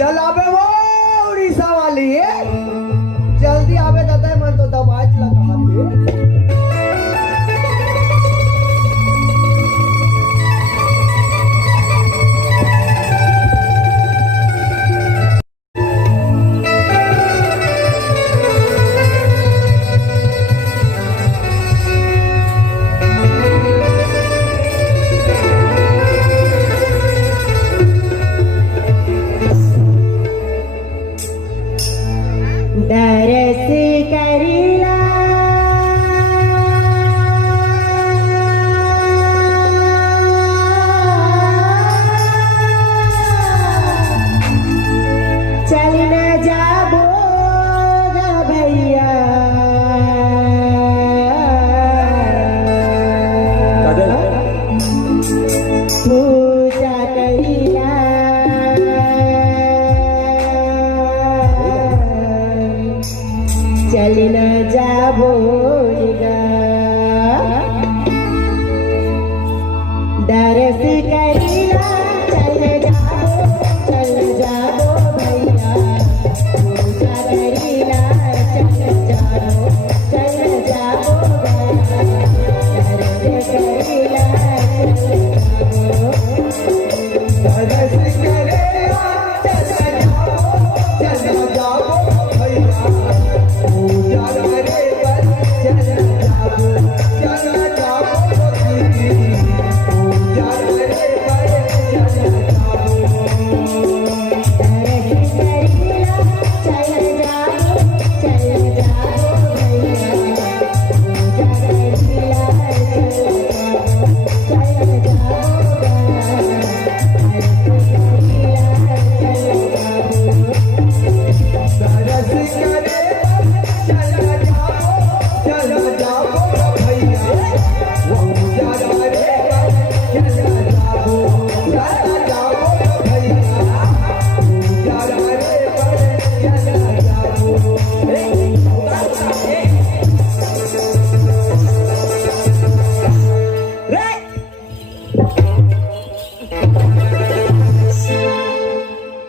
चल आबे वो उड़ीसा वाली है, जल्दी आबे दादा मन तो दबाई चला कहा थे। दरस करिला चल न जाबो गा भैया पूजा करिला चल न जाबो गा दरस करिला चल जाबो भैया पूजा करिला चल जाबो दरस करिला दरस करिला चल जाओ भैया पूजा करे चल जाओ पूजा करे चल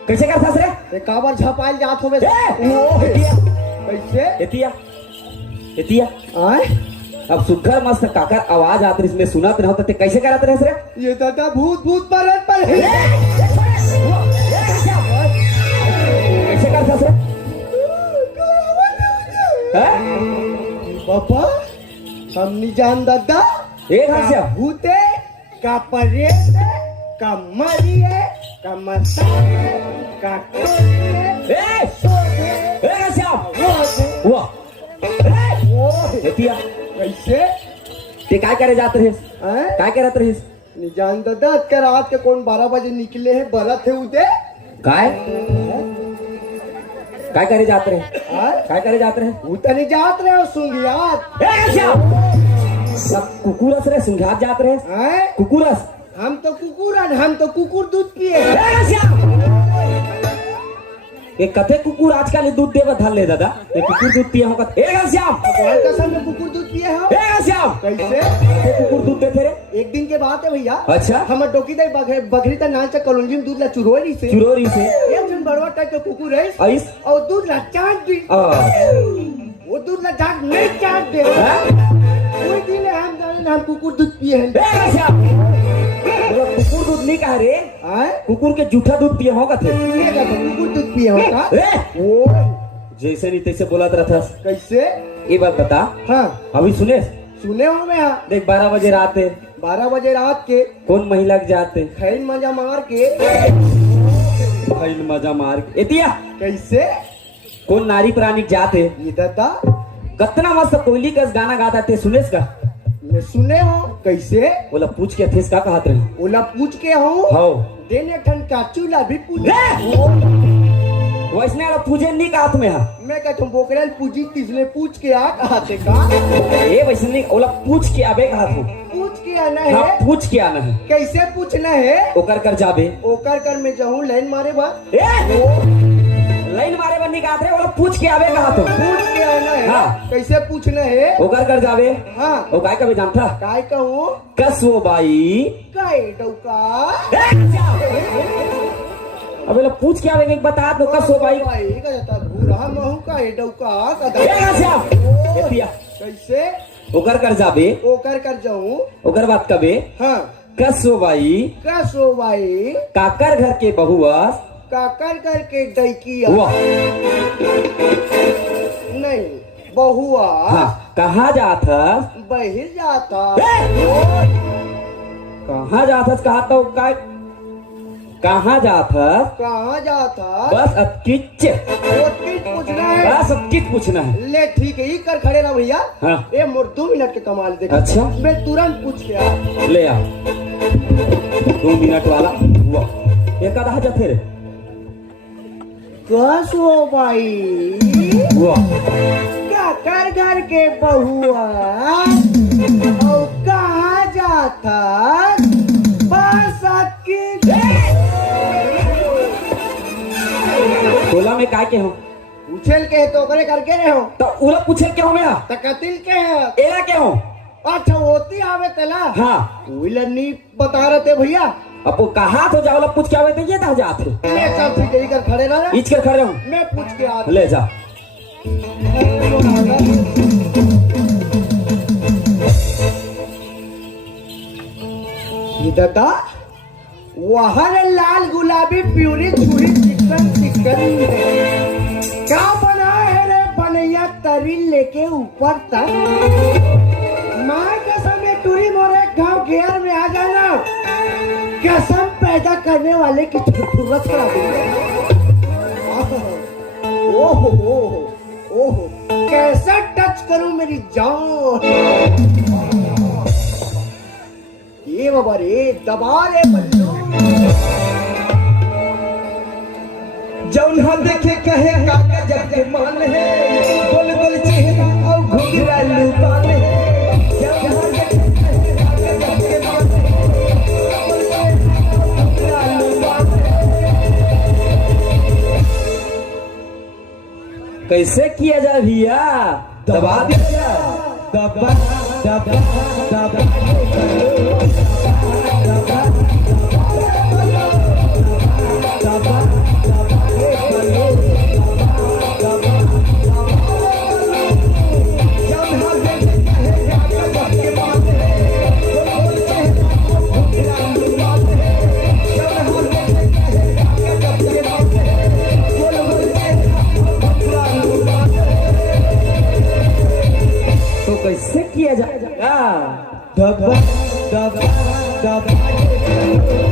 कैसे करता रे काबर झपाइल जात होबे कैसे एतिया एतिया आए अब सुघर मस्त काकर आवाज आत रही सुनत रहो तो कैसे करत रहे रे ये दादा भूत भूत परत पर है कैसे करता रे पापा हम नहीं जान दादा एक हंसिया भूते का परेत का मरिए का मसाले का एतिया कैसे ते काय करे जात रहे हैं? काय करत रहे नहीं जान दादा आज के रात के कौन 12 बजे निकले हैं बरत है उदे काय काय करे जात रहे हाँ? काय करे जात रहे उतना नहीं जात रहे हो सुंगियात सब कुकुरस रे सिंघात जात रहे हैं? कुकुरस हम तो कुकुर दूध पिए ये कथे कुकुर आजकल दूध देव धर ले दादा ये कुकुर दूध पिए हो कथे ए श्याम भगवान कसम में कुकुर दूध पिए हो ए श्याम कैसे ये कुकुर दूध देते रे एक दिन के बात है भैया अच्छा हमर डोकी दे बकरी ता नाच कॉलोनी में दूध ला चुरोरी से चुरोरी से एक जन बड़वा टाइप का कुकुर है आइस और दूध ला चाट दी वो दूध ला चाट नहीं चाट दे कोई दिन हम जाने हम कुकुर दूध पिए हैं ए श्याम बोला कुकुर दूध नहीं कह रे हैं कुकुर के जूठा दूध पिए हो कथे पिएगा तो कुकुर दूध पिए होगा ए ओ जैसे नहीं तैसे बोलत रहथस कैसे ये बात बता हाँ अभी सुने सुने हो मैं यहाँ देख 12 बजे रात है 12 बजे रात के कौन महिला के जाते खैन मजा मार के खैल मजा मार के एतिया कैसे कौन नारी प्राणी के जाते ये दादा कतना मस्त कोयली का गाना गाता थे सुनेस का मैं सुने हो कैसे बोला पूछ के थेस का कहत रही ओला पूछ के हूँ हो देने ठन का चूल्हा भी पूछ वैसने वाला पूजे नहीं कहत में हा मैं कहता हूँ बोकरल पूजी तिसले पूछ के आ कहते का ए वैसने ओला पूछ के आबे कहत हो पूछ के आना हाँ है पूछ के आना है कैसे पूछना है ओकर कर जाबे ओकर कर में जाऊँ लाइन मारे बा ए लाइन मारे बन्नी कहत रे ओला पूछ के आबे कहत हो पूछ के आना है हाँ। कैसे पूछना है ओकर कर जाबे हाँ ओ काय कभी जानता काय कहूँ कसो बाई काय डौका अब ला पूछ क्या आवेंगे बता तो कसो भाई भाई का जाता भूरा महू का एडौका का ए घनश्याम एतिया कैसे ओकर कर जाबे ओकर कर जाऊं ओकर बात कबे हाँ कसो भाई कसो भाई काकर घर के बहुआ काकर करके डैकिया वाह नहीं बहुआ हाँ कहाँ जात हस बहिर जाता कहाँ जात हस कहा तो काय कहाँ जात हस कहाँ जाता बस अब किच वो किस पूछना है बस अब किच पूछना है ले ठीक है ये कर खड़े ना भैया हाँ ये मोर 2 मिनट के कमाल देख अच्छा मैं तुरंत पूछ के आ ले आ 2 मिनट वाला वाह एक आधा जा फिर कसो भाई वाह काकर घर के बहुआ और कहाँ जाता बस अब किस टोला में काय के हो उछल के तो करे करके रहे हो तो उला पूछे क्या हो मेरा तकतिल के है एला क्या हो अच्छा होती आवे तला हाँ उइला नी बता रहे थे भैया अब वो कहा तो जाओ पूछ के आवे तो ये था जात ले चल ठीक है इधर खड़े रह इच कर खड़े हूँ मैं पूछ के आता ले जा ये दादा वहाँ लाल गुलाबी प्यूरी छुरी चिकन चिकन क्या बना है रे बनैया तरी लेके ऊपर तक माँ कसम ये टूरी मोरे गांव घेर में आ जाना कसम पैदा करने वाले की जरूरत करा ओहो ओहो कैसा टच करूं मेरी जान ये बाबा रे दबा रे बल्लू जौन हम देखे कहे काका जब के मान है बोल बोल चेहरा और घुघरा लुबान है जब हम देखे कहे काका जब के मान है घुघरा लुबान कैसे किया जाए भैया दबा दिया दबा दबा दबा तो कैसे किया जाएगा दबा दबा दबा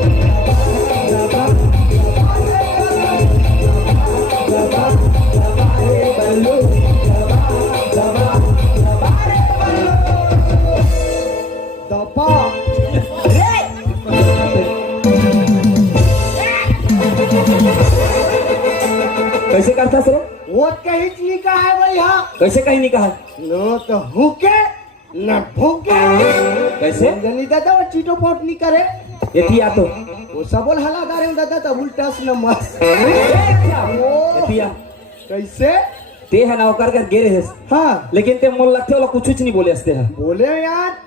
कैसे करता सर वो कहीं चीज का है भैया कैसे कहीं नहीं कहा न तो हुके न भूके कैसे जनी दादा वो चीटो फोट नहीं करे ये थिया तो वो सबल हलादार है दादा तब उल्टा से नमस ये थिया कैसे ते है ना वो कर गिरे है हाँ लेकिन ते मोल लगते वाला कुछ नहीं बोले हंसते हैं बोले यार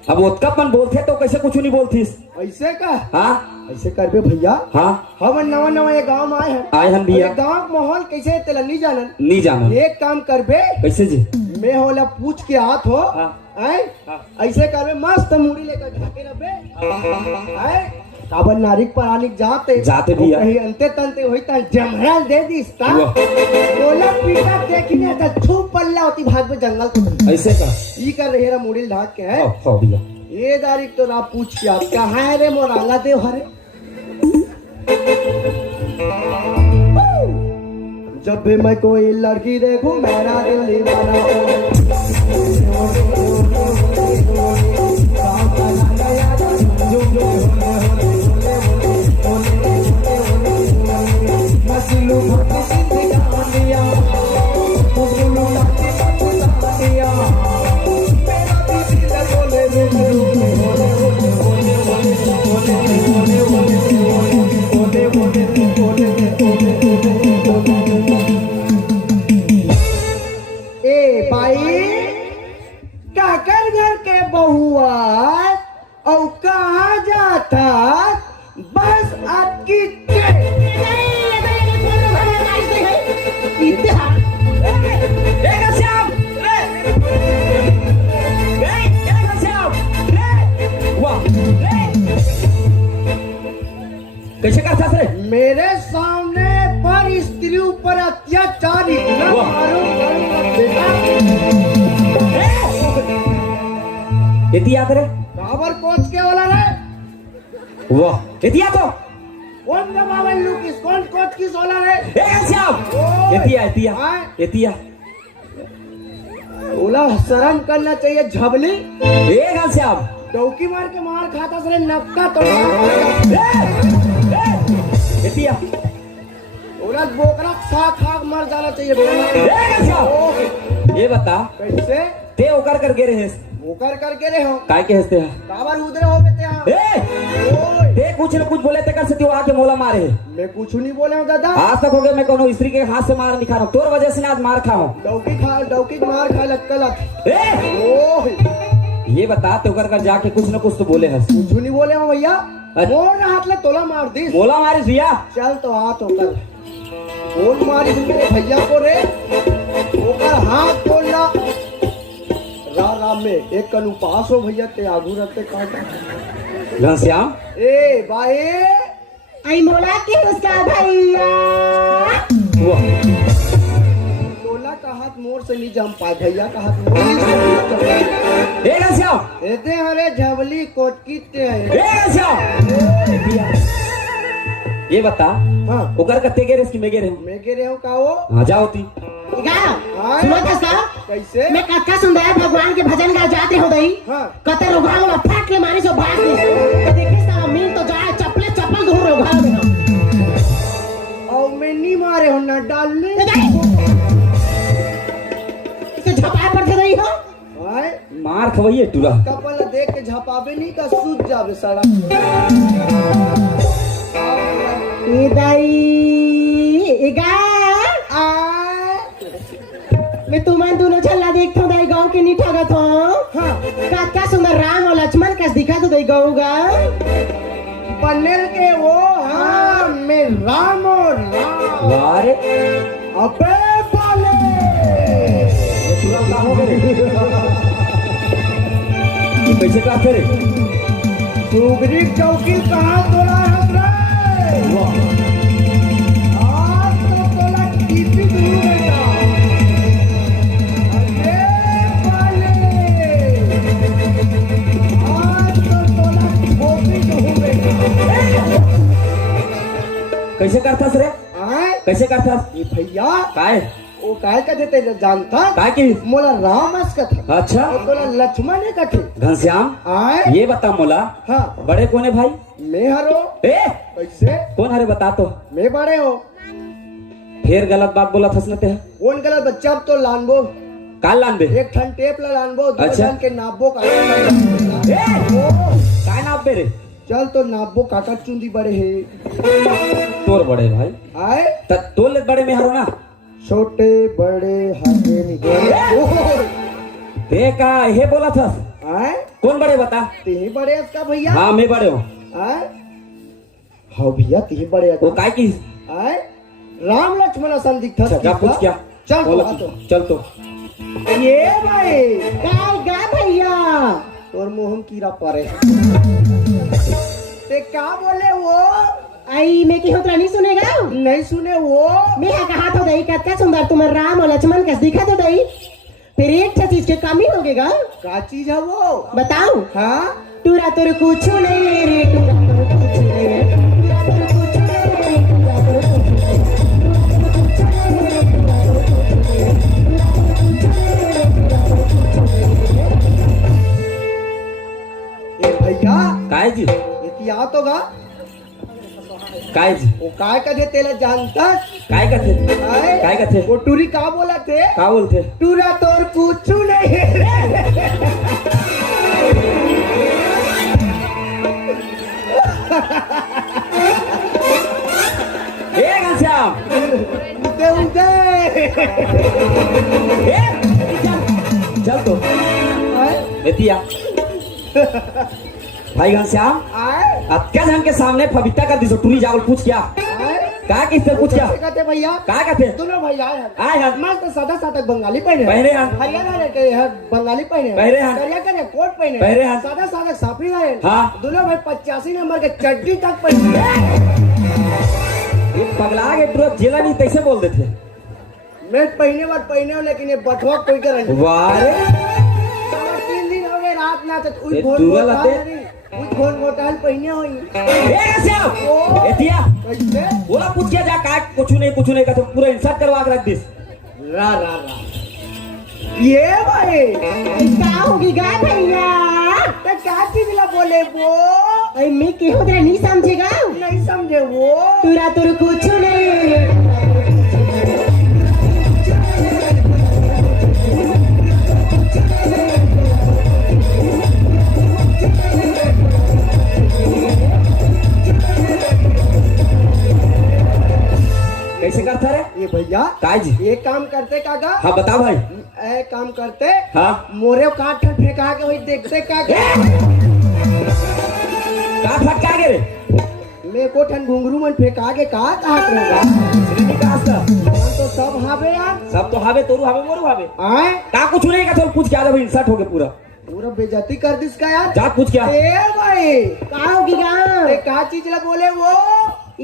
अब उत्कपन बोलते तो कैसे कुछ नहीं बोलतीस ऐसे का हाँ ऐसे कर बे भैया हाँ हम नवा नवा ये गांव में आए हैं आए हम भैया गांव का माहौल कैसे है तेला नहीं जानन नहीं जाना एक काम कर बे कैसे जी मैं होला पूछ के हाथ हो हाँ आए हाँ ऐसे कर बे मस्त मुड़ी लेकर ढाके रबे आए काबन नारिक पर आनिक जाते भैया। कहीं अंते तंते होई ता जमरा दे दिस ता वाह। बोला पीटा देखने ता छुप पल्ला होती भाग में जंगल को ऐसे का ई कर रहे रा मुड़ी ढाक के है हाँ भैया ये दारिक तो ना पूछ के आप कहाँ है रे मोरांगा देव हरे जब भी मैं कोई लड़की देखूं मेरा दिल दीवाना मेरे सामने पर स्त्री ऊपर अत्याचार इतना वाह। मारो बेटा इतिया करे काबर कोच के वाला रे वाह इतिया तो कौन दबावन लुकिस कौन कोच किस वाला रे ए घनश्याम ओए। इतिया इतिया हाँ? इतिया बोला शर्म करना चाहिए झबली ए घनश्याम डौकी मार के मार खाता सरे नक्का तो इतिया बोला बोकरा खा खा मर जाना चाहिए बेटा ए घनश्याम ये बता कैसे ते ओकर कर गे रहे मुकर करके रे हो काय के हंसते हैं काबर उधरे हो बेटे यहाँ ए ओए ते कुछ न कुछ बोले ते कर से तू आके मोला मारे है मैं कुछ नहीं बोले हूँ दादा आज तक हो गया मैं कोनो स्त्री के हाथ से मार नहीं खा रहा हूँ तोर वजह से ना आज मार खाऊं डौकी मार खा लटकलत ए ओह ये बता ते ओकर कर जाके कुछ न कुछ तो बोले हंस कुछ नहीं बोले हूँ भैया अच्छा। मोर ना हाथ ले तोला मार दी मोला मारिस भैया चल तो हाथ होकर बोल मारी मेरे भैया को रे होकर हाथ खोलना राम में एक कनु पास हो भैया ते आगू रखते काटा घनश्याम ए भाई आई मोला के उसका भैया वाह तोला का हाथ मोर से नहीं जम पाए भैया का हाथ मोर से नहीं जम पाए ए घनश्याम एते हरे झबली कोटकी ते ए घनश्याम ये बता हाँ ओकर कते गे रेस की मैं गे रहे मैं कह रहे हो का वो हाँ जाओ ती हाँ। सुनो दस्ता कैसे मैं कक्का सुंदर भगवान के भजन गा जाते हो दई हाँ कते रोगाल में फाट ले मारी सो भाग दे तो देखिस ना मिल तो जाए चप्पले चप्पल दूर रोगाल में और मैं नहीं मारे हो ना डालने इसे झपाए पड़ते रही हो हाय मार खवइए तुरा कपल देख के झपावे नहीं का सूझ जावे सड़क ए दाई एगा मैं तुम्हारे दोनों छल्ला देखता हूँ दाई गाँव के नहीं ठगत हो हाँ कक्का सुंदर राम और लक्ष्मण कस दिखा तो दाई गाँव गा बनेल के वो हाँ मैं राम और राम वारे अबे बाले तुरा का हो गए ये कैसे का थे रे सुगरी चौकी कहाँ तोला है रे वाह आज तो तोला टीपी दूर बेटा अरे बाले आज तो तोला ठोकी दूर बेटा कैसे करतास रे आए कैसे करतास ये भैया काय वो काय का देते जानता काय की मोला राम अस का था अच्छा और तोला लक्ष्मण ने कथे घनश्याम आए ये बता मोला हाँ बड़े कोने भाई मैं हरो ए कैसे कौन हरे बता तो मैं बड़े हो फिर गलत बात बोला फसने ते कौन गलत बच्चा अब तो लानबो काल लान दे एक ठन टेप ला लानबो दो अच्छा। जन के नाबो का ए काय ना बे रे चल तो नाबो काका चुंदी बड़े है तोर बड़े भाई आए त तोले बड़े में हरो ना छोटे बड़े हाथे निकले ते का हे बोला था आए कौन बड़े बता तीही बड़े इसका भैया हाँ मैं बड़े हूँ आए हाँ भैया तीही बड़े वो काय की आए राम लक्ष्मण असन दिखता अच्छा जा पूछ क्या चल तो बोला आ तो चल तो ये भाई काय गा भैया तोर मुंह कीड़ा परे ते क्या बोले वो आई मैं की होतरा नहीं सुनेगा नहीं सुने वो मैं है कहा तो दई कक्का सुंदर तुम्हारे राम और लक्ष्मण कस दिखा तो दई फिर एक चीज के कमी हो गएगा का चीज है वो बताओ हाँ टूरा तोर कुछ नहीं रे टूरा तोर कुछ नहीं रे टूरा तोर कुछ नहीं रे टूरा तोर कुछ ये भैया काय जी ये क्या तो गा काय जी वो काय का थे तेला जानता काय का थे आए? काय का थे वो टूरी का बोला थे का बोलते टूरा तोर कुछ नहीं ए घनश्याम उदे उदे ए चल तो आए? एतिया भाई घनश्याम आए अक्का जन के सामने पविता कर दिसो टूरी जावल पूछ क्या आए का किससे पूछ क्या कैसे कहते भैया का कहते दोनों भैया हैं आए हैं मस्त सादा सादा बंगाली पहने हैं। पहने हैं हरियाणा रे के है बंगाली पहने हैं। पहने हैं। करिया करे कोट पहने पहने हैं। सादा सादा साफी है हाँ। दोनों भाई 85 नंबर के चड्डी तक पहने हैं। के तुरंत जेला नहीं तैसे बोल देते। मैं पहने बार पहने हो, लेकिन ये बटवा कोई कर वाह रे 3 दिन हो गए रात ना तो ये दूरा लाते। घोल घोटाल पहने हुई ए श्याम एतिया कैसे बोला पूछ के जा का कुछ नहीं का तो पूरा इंसर्ट करवा के रख दिस। रा रा रा ये भाई क्या होगी गा भैया? तो क्या चीज ला बोले वो अरे मैं केहो तेरा नहीं समझेगा। नहीं समझे वो तुरा तुर कुछ नहीं। कैसे करता रे ये भैया काज ये काम करते काका हाँ बता भाई। ए काम करते हाँ मोरे काट कर फेंका के वही देखते का फटका के रे मैं को ठन घुंघरू मन फेंका के कहा करेगा तो सब हावे यार सब तो हावे तोरू हावे मोरू हावे आए का कुछ नहीं का चल पूछ के आ जा भाई इंसर्ट हो गया पूरा पूरा बेइज्जती कर दिस का यार जा पूछ क्या ए भाई क्या होगी गा? ए का चीज ला बोले वो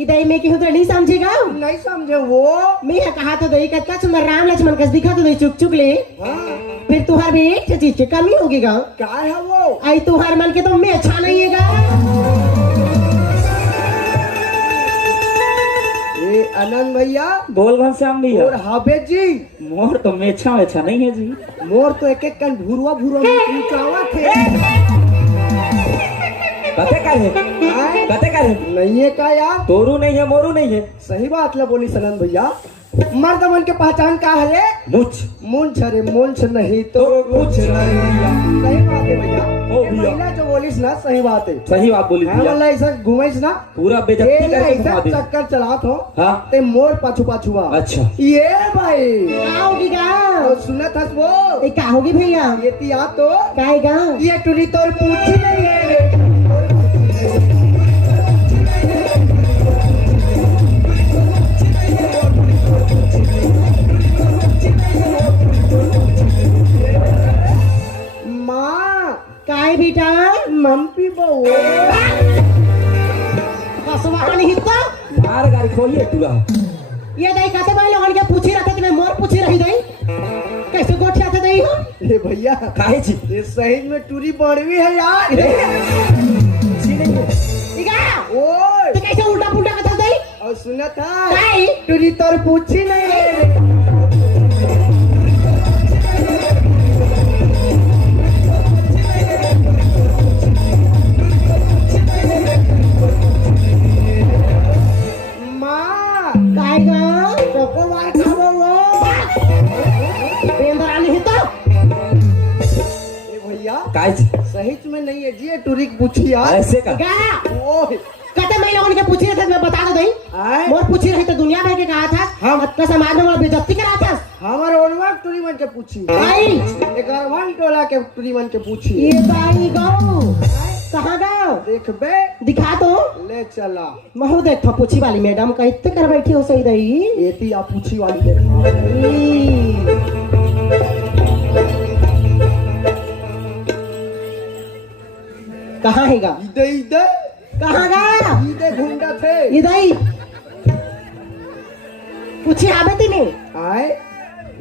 इधर मैं केहो तेरा नहीं समझेगा। नहीं समझे वो मैं यहाँ कहा तो दही कच्चा सुंदर राम लक्ष्मण कस दिखा तो दही चुक चुक ले। हाँ फिर तुहार भी एक चीज की कमी होगी गा। क्या है वो आई तुहार मन के तो मैं अच्छा नहीं है गा। ये आनंद भैया बोल घनश्याम भैया और हावे जी मोर तो मेछा नहीं है जी। मोर तो एक एक कन भूरवा ऊंचावा थे कते का है आए? कते का है नहीं है का यार तोरू नहीं है मोरू नहीं है सही बात ला बोली सनन भैया मर्द मन के पहचान का है रे मुछ मुंछ रे मुंछ नहीं तो कुछ नहीं सही बात है भैया ओ ये भैया। महिला जो बोलिस ना सही बात है सही बात बोली हाँ भैया वाला ऐसा घुमाइस ना पूरा बेइज्जती ये करके घुमा ऐसा दे। चक्कर चलात हो हाँ ते मोर पाछू पाछुआ अच्छा ये भाई क्या होगी गा? और सुनत हस वो ए क्या होगी भैया? ये तिया तो क्या है गा? ये टुरी तोर पूछी नहीं है रे माँ क्या है बेटा? मम्पी बहू हसवा नहीं हित्ता? मार गाड़ी खोइए पूरा ये दही कैसे भाई लोगों के पूछी रहते मैं मोर पूछी रही दही कैसे गोठिया थे दही हो? ये भैया काहे जी ये सही में टूरी बड़वी है यार इगा ओए तो कैसे उल्टा पुल्टा कथा दही? और सुना था काय? टूरी तोर पूछी नहीं है रे माँ काय गा? कोको मार खाबो वो बेंदर आने हित्ता? ये भैया काहे जी सही में नहीं है जी ये टूरी की पूछी यार ऐसे का गा ओए कहते मैं लोगों के पूछी रहे थे मैं बता दो दही आए मोर पूछी रही तो दुनिया भर के कहा था हम- अपना समाज में मोर बेइज्जती करा था हमारे ओनवा टूरी मन के पूछी आई एक अरवान टोला के टूरी मन के पूछी ये दाई गो कहाँ गो देखबे दिखा दो ले चला महू देखो पूछी वाली मैडम कहते कर बैठी हो सही दही एती आप पूछी वाली देखा कहाँ है गा? इधे इधे कहाँ गा? इधे घुंडा थे इधर पूछी आवे तीने आए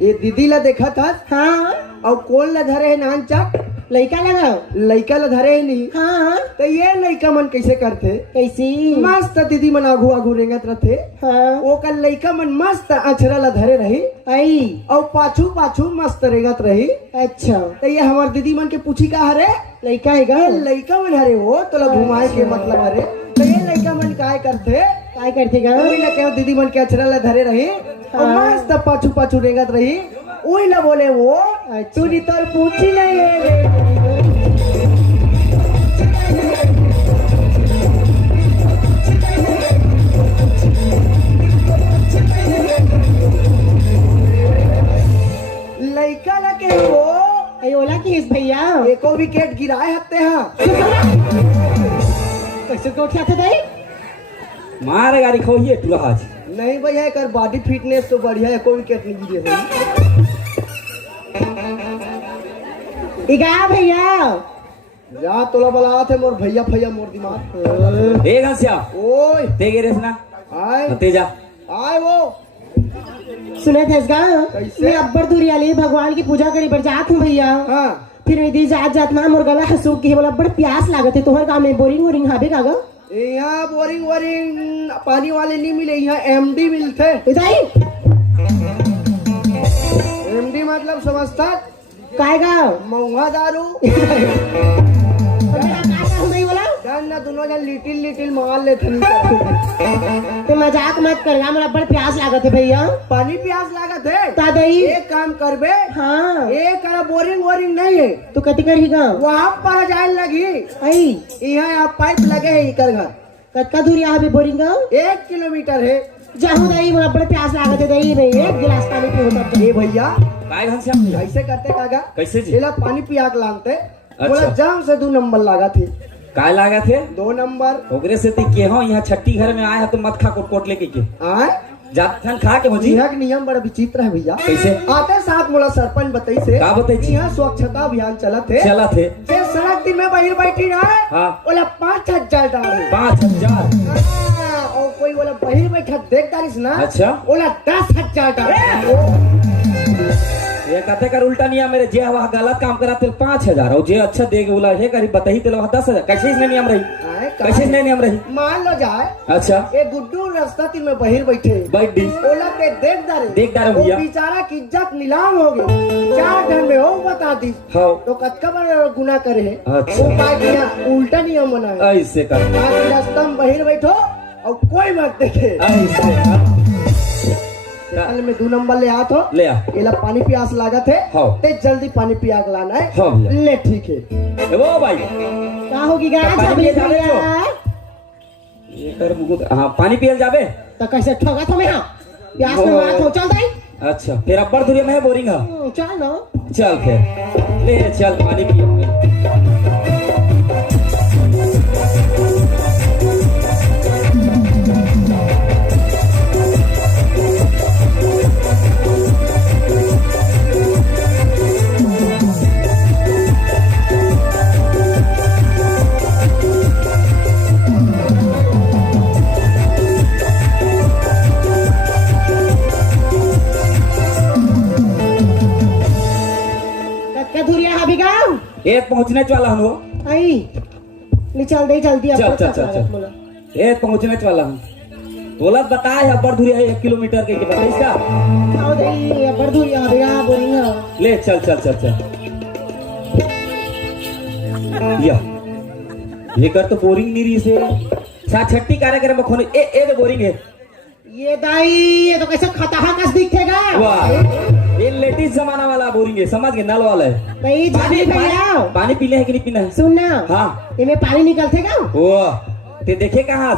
ये दीदी ला देखा था हाँ और कौन ला धरे है नान चक लड़का लगा लइका ला धरे है नहीं हाँ तो ये लइका मन कैसे करते कैसी मस्त दीदी मन आगू आगू रेंगत रहते हाँ वो का लइका मन मस्त अछरा ला धरे रही आई और पाछू पाछू मस्त रेंगत रही अच्छा तो ये हमार दीदी मन के पूछी का हरे लड़का है गा? ये लइका मन हरे हो तो ला घुमाए के मतलब हरे तो ये लइका मन काय करते काय करते गा? वही ला के दीदी मन के अछरा ला धरे रही और हाँ। मस्त पाछू पाछू रेंगत रही वही ला बोले वो अच्छा। तूने तो पूछी नहीं है रे। लइका ला के वो आई ओला की इस भैया एको विकेट गिराए हत्ते हाँ कैसे गोठिया थे दही मार गाड़ी खोइए पूरा आज नहीं भैया एक बॉडी फिटनेस तो बढ़िया है कोई विकेट नहीं गिरे है इगा भैया जा तोला बला थे मोर भैया भैया मोर दिमाग ए घनश्याम ओए ते गे रेसना आए ते जा आए वो सुने थे इसका कैसे? मैं अब्बर दूरी आली भगवान की पूजा करी पर जात हूँ भैया। हाँ फिर विधि जात जात ना मोर गला हसूक की बोला बड़ प्यास लागत है तोहर गाँव में बोरिंग वोरिंग हाबे कागा यहाँ बोरिंग वोरिंग पानी वाले नहीं मिले, यहाँ एमडी मिलते। इदाई एमडी मतलब समझता, काय गाँव महुआ दारू नहीं बोला जान ना, दोनों जन लिटिल लिटिल मार लेते नहीं। तो मजाक मत करगा मोला बड़ प्यास लागत है भैया। पानी प्यास लागत है, तादई एक काम करबे, हाँ एक करा बोरिंग वोरिंग नहीं है, तू कति करही गा वहाँ पर जाए लगी, आई यहाँ पाइप लगे है इकर घर, कतका दूर यहाँ भी बोरिंग गाँव 1 किलोमीटर है। जाहू दई मोला बड़ प्यास लागत है दई में एक गिलास पानी पियो तब ये भैया काय घनश्याम भैया ऐसे करते कागा, कैसे जी जेला पानी पिया के लानते, बोला अच्छा। जाम से 2 नंबर लागा थी, काय लागा थे 2 नंबर ओकरे से ती के हो यहाँ छट्टी घर में आए है तो मत खा कोट कोट लेके के आए। जात खान खा के हो जी यहाँ के नियम बड़ा विचित्र है भैया। कैसे आते साथ मोला सरपंच बताई से का बताई छी? यहाँ स्वच्छता अभियान चला थे, चला थे जे सड़क दिन में बाहर बैठी ना है, हाँ बोला 5,000 डाले, 5,000 और कोई बोला बाहर बैठा देख तारीस ना, अच्छा बोला 10,000 डाले। ये कहते कर उल्टा नियम मेरे जे हवा गलत काम करा तेल 5,000 और जे अच्छा देगा बोला हे करी बताही तेल 10,000 कैसे इसने नियम रही आए, कैसे इसने नियम रही मान लो जाए अच्छा ये गुड्डू रास्ता तीन में बाहर बैठे, बैठ दी बोला ते देख डारे, देख डारे वो भैया। बेचारा की इज्जत नीलाम हो गई, 4 घंटे में हो बता दी, हाँ तो कतका बड़ा गुना करे है। अच्छा। वो बात किया, उल्टा नियम बना है, ऐसे कर आज रास्ता में बाहर बैठो और कोई मत देखे, ऐसे कर कल में 2 नंबर ले आत हो, ले आ ये पानी प्यास लागत है, हाँ। ते जल्दी पानी पिया के लाना है, हाँ भैया। ले ठीक है। ए वो भाई का होगी गा तो पानी छबली पिए जावे भैया ये कर मुकुट हाँ पानी पियल जाबे तो कैसे ठगा तो मैं हाँ प्यास में मारा तो चल दई अच्छा फिर अब्बर दूरिया में है बोरिंग है चल ना चल फिर ले चल पानी पियो कतका दूरिया हाबी गाँव एक पहुंचने वाला हूँ आई ले चल दई जल्दी अब चल चल चल चल एक पहुंचने वाला हूँ बोला बताए अब्बर दूरिया 1 किलोमीटर के बताइए इसका आओ दई अब्बर दूरिया हाबी गा बोरिंग है ले चल चल चल चल या ये कर तो बोरिंग नहीं रही से साथ छट्टी कार्यक्रम में खोने ए तो बोरिंग है ये दाई ये तो कैसे खताहा कस दिखेगा वाह ये लेटेस्ट जमाना वाला बोरिंग है समझ गए नल वाला है दई पानी जल्दी भैया पानी पीले है कि नहीं पीना है सुन ना हाँ इनमें पानी निकलते गा वो ते देखे कहाँ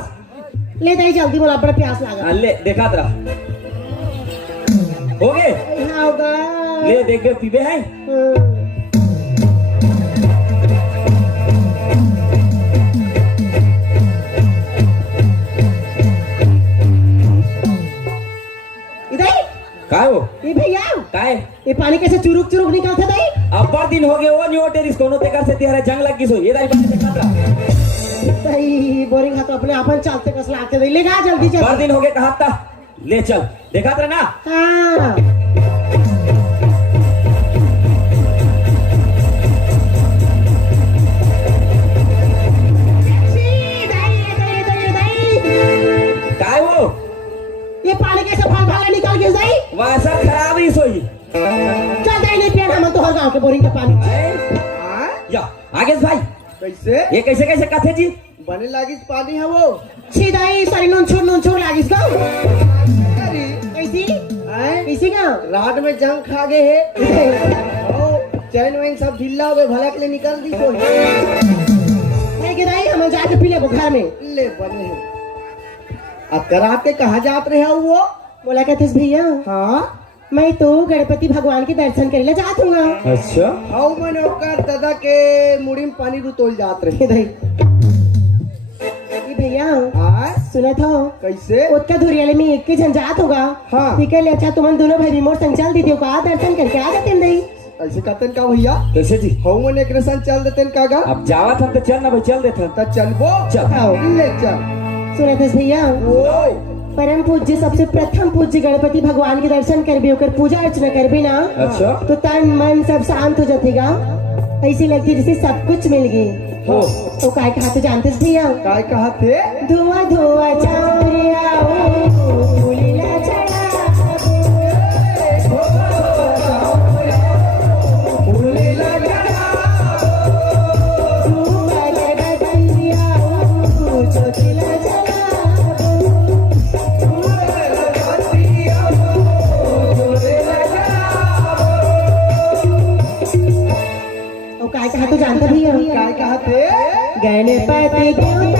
ले दई जल्दी बोला बड़ा प्यास लागा हाँ, ले देखा तेरा हो गए हाँ होगा ले देख के पीबे हैं इधर काय हो ये भैया काय ये पानी कैसे चुरुक चुरुक निकलते दई अब्बर दिन हो गए वो न्यू टेरिस कोनो ते कर से तिहारे जंग लग गई सो ये दाई पानी देखा तेरा दई बोरिंग हाथ अपने आपन चलते कस लाते दई ले गा जल्दी अब्बर जल्दी दिन हो गए कहा था ले चल देखा तेरा ना हाँ काय हो ये पानी कैसे फल फल निकल गए दई वैसा खराब ही सोई चल दई नहीं पिया हम तो हर गांव के बोरिंग का पानी हाँ? या आगे भाई कैसे ये कैसे कैसे कथे जी बने लागी पानी है वो छी दई सरी नून छोड़ लागिस गा अरे, कैसी आए? कैसी गा रात में जंग खा गए है और चैन वैन सब ढीला हो गए, भला के लिए निकल दी तो नहीं के दई हम जाके पी ले घर में ले बने हैं। अब कराते कहाँ जात रहे हो वो? बोला कहते भैया हाँ मैं तो गणपति भगवान के दर्शन करे ला जात हूँ अच्छा हाउ मैंने ओकर दादा के मुड़ी में पानी रुतोल जात रहे। ये दई ये भैया हाँ सुना था कैसे उसका धुरियाले में एक के झंझात होगा हाँ। ठीक है ले अच्छा तुम दोनों भाई रिमोट संग चल दीदी का दर्शन करके आ जाते दई ऐसे कहते का भैया कैसे जी हाउ मैंने एक संग चल देते कागा अब जावा था तो चल ना भाई चल देता तो चलबो चल आओ ले चल सुना था भैया ओ परम पूज्य सबसे प्रथम पूज्य गणपति भगवान के दर्शन करबी ओकर पूजा अर्चना करबी ना अच्छा तो तन मन सब शांत हो जातेगा। ऐसी लगती जैसे सब कुछ मिल गई। हो तो काय कहा तो जानते थे भैया काय कहते धुआं धुआं चांदरिया ओ फूलिला चढ़ा काय कहा तो जानता भैया काय कहते गणपति देवता